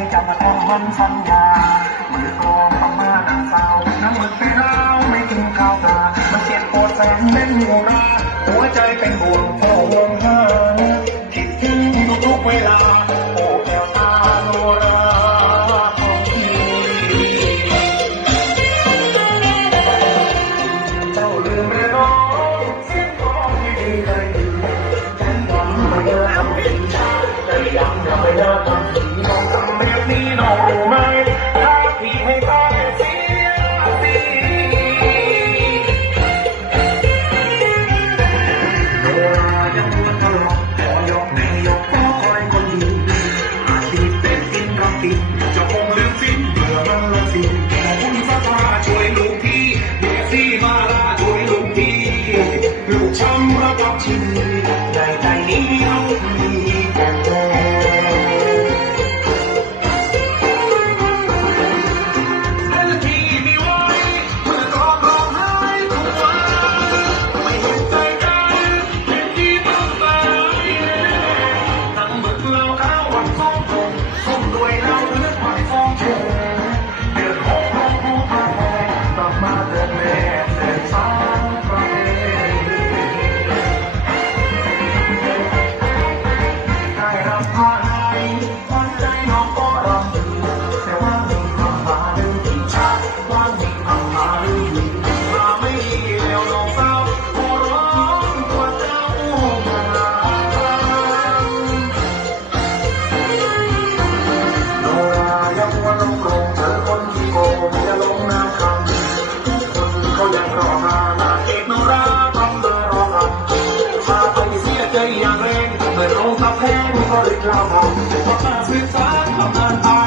ใจจะมาทำมันสัญญามือกลองประมาณเศร้าน้ำมันไปแล้วไม่กินข้าวตามันเจ็บปวดแสนเล่นหมูราหัวใจเป็นห่วงพ่อห่วงห้าคิดถึงทุกเวลา 亲爱的 mind. เริกรรมทำก็มาสื่อสารก็มาตา